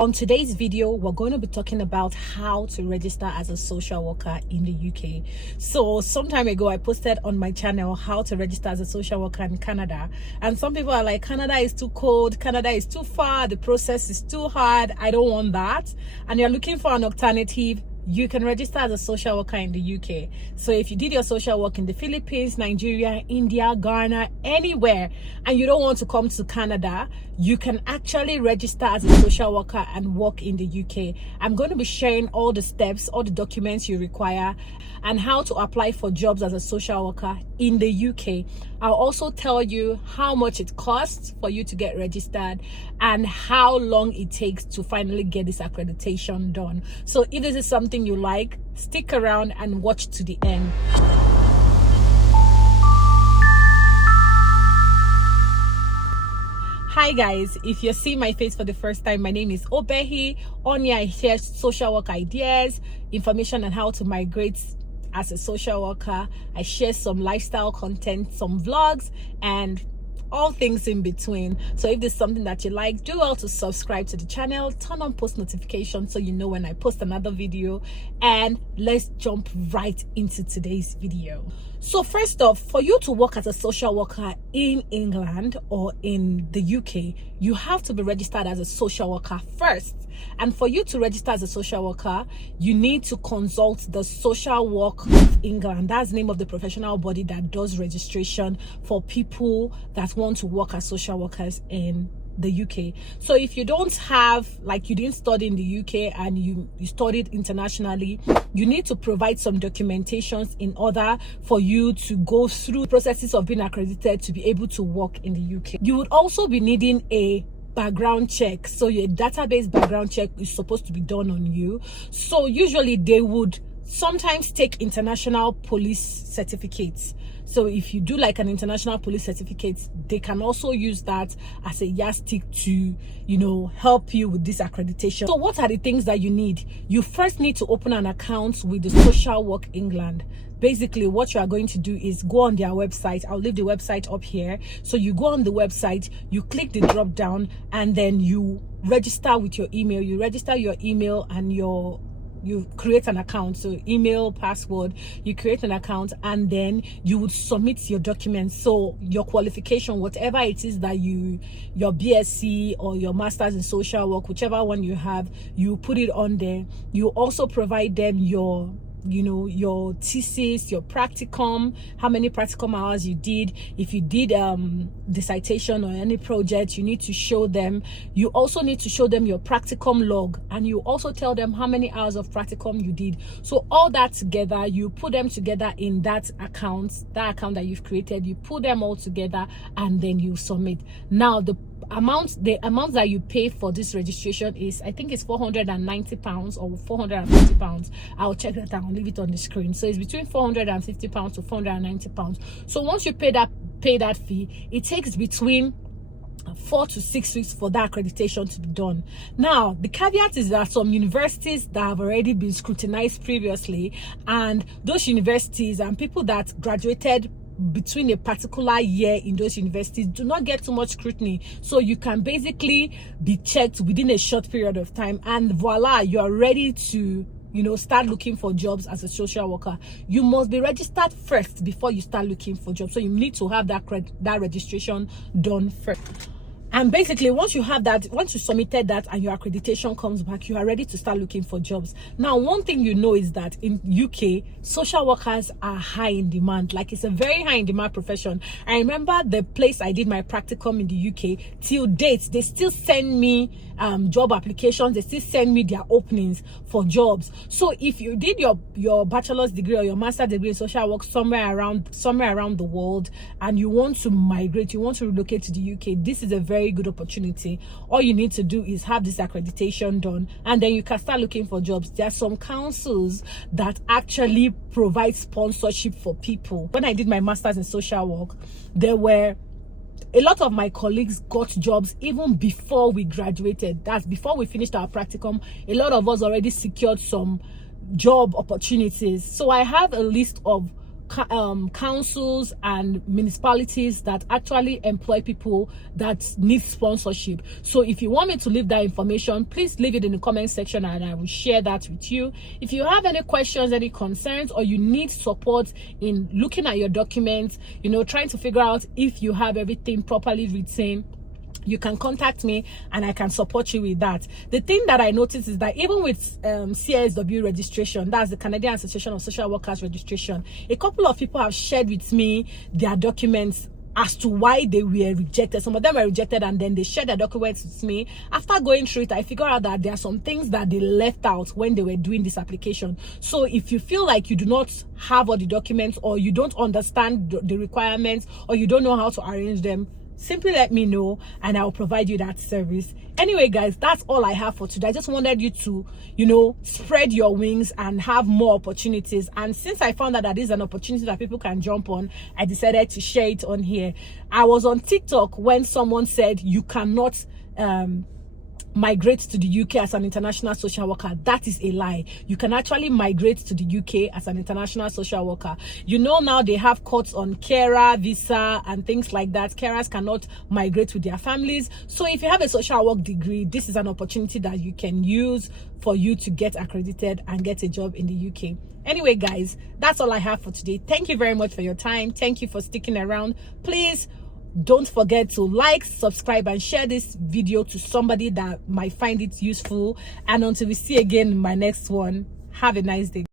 On today's video, we're going to be talking about how to register as a social worker in the UK. So some time ago, I posted on my channel how to register as a social worker in Canada. And some people are like, Canada is too cold, Canada is too far, the process is too hard, I don't want that. And you're looking for an alternative. You can register as a social worker in the UK. So if you did your social work in the Philippines, Nigeria, India, Ghana, anywhere, and you don't want to come to Canada, you can actually register as a social worker and work in the UK. I'm going to be sharing all the steps, all the documents you require, and how to apply for jobs as a social worker in the UK. I'll also tell you how much it costs for you to get registered and how long it takes to finally get this accreditation done. So if this is something you like, stick around and watch to the end. Hi guys, if you're seeing my face for the first time, my name is Obehi. On here I share social work ideas, information on how to migrate as a social worker. I share some lifestyle content, some vlogs, and all things in between. So if there's something that you like, do well to subscribe to the channel, turn on post notifications so you know when I post another video, and let's jump right into today's video. So first off, for you to work as a social worker in England or in the UK, you have to be registered as a social worker first. And for you to register as a social worker, you need to consult the Social Work of England. That's the name of the professional body that does registration for people that want to work as social workers in the UK. So if you don't have, like, you didn't study in the UK and you studied internationally, you need to provide some documentations in order for you to go through processes of being accredited to be able to work in the UK. You would also be needing a background check. So your database background check is supposed to be done on you. So usually they would sometimes take international police certificates. So if you do like an international police certificate, they can also use that as a yardstick to, you know, help you with this accreditation. So what are the things that you need? You first need to open an account with the Social Work England. Basically, what you are going to do is go on their website. I'll leave the website up here. So you go on the website, you click the drop down, and then you register with your email. You register your email and you create an account. So email, password, you create an account, and then you would submit your documents. So your qualification, whatever it is that your BSc or your master's in social work, whichever one you have, you put it on there. You also provide them your thesis, your practicum, how many practicum hours you did. If you did dissertation or any project, you need to show them. You also need to show them your practicum log, and you also tell them how many hours of practicum you did. So all that together, you put them together in that account that you've created. You put them all together and then you submit. Now the amount that you pay for this registration is, I think it's £490 or £450. I'll check that out, I'll leave it on the screen. So it's between £450 to £490. So once you pay that fee, it takes between 4 to 6 weeks for that accreditation to be done. Now the caveat is that some universities that have already been scrutinized previously, and those universities and people that graduated between a particular year in those universities do not get too much scrutiny. So you can basically be checked within a short period of time, and voila, you are ready to, you know, start looking for jobs as a social worker. You must be registered first before you start looking for jobs. So you need to have that registration done first. And basically, once you submitted that and your accreditation comes back, you are ready to start looking for jobs. Now, one thing you know is that in UK, social workers are high in demand. Like, it's a very high in demand profession. I remember the place I did my practicum in the UK, till date, they still send me job applications. They still send me their openings for jobs. So if you did your bachelor's degree or your master's degree in social work somewhere around the world, and you want to migrate, you want to relocate to the UK, this is a very good opportunity. All you need to do is have this accreditation done, and then you can start looking for jobs. There are some councils that actually provide sponsorship for people. When I did my master's in social work, there were a lot of my colleagues got jobs even before we graduated. That's before we finished our practicum. A lot of us already secured some job opportunities. So I have a list of councils and municipalities that actually employ people that need sponsorship. So if you want me to leave that information, please leave it in the comment section and I will share that with you. If you have any questions, any concerns, or you need support in looking at your documents, trying to figure out if you have everything properly written, you can contact me and I can support you with that. The thing that I noticed is that even with CSW registration, that's the Canadian Association of Social Workers registration, a couple of people have shared with me their documents as to why they were rejected. Some of them were rejected and then they shared their documents with me. After going through it, I figured out that there are some things that they left out when they were doing this application. So if you feel like you do not have all the documents, or you don't understand the requirements, or you don't know how to arrange them, simply let me know and I'll provide you that service. Anyway, guys, that's all I have for today. I just wanted you to, spread your wings and have more opportunities. And since I found out that this is an opportunity that people can jump on, I decided to share it on here. I was on TikTok when someone said you cannot migrate to the UK as an international social worker. That is a lie. You can actually migrate to the UK as an international social worker. Now they have cuts on carer visa and things like that. Carers cannot migrate with their families. So if you have a social work degree, this is an opportunity that you can use for you to get accredited and get a job in the UK. Anyway, guys, that's all I have for today. Thank you very much for your time. Thank you for sticking around. Please don't forget to like, subscribe, and share this video to somebody that might find it useful. And until we see again in my next one, have a nice day.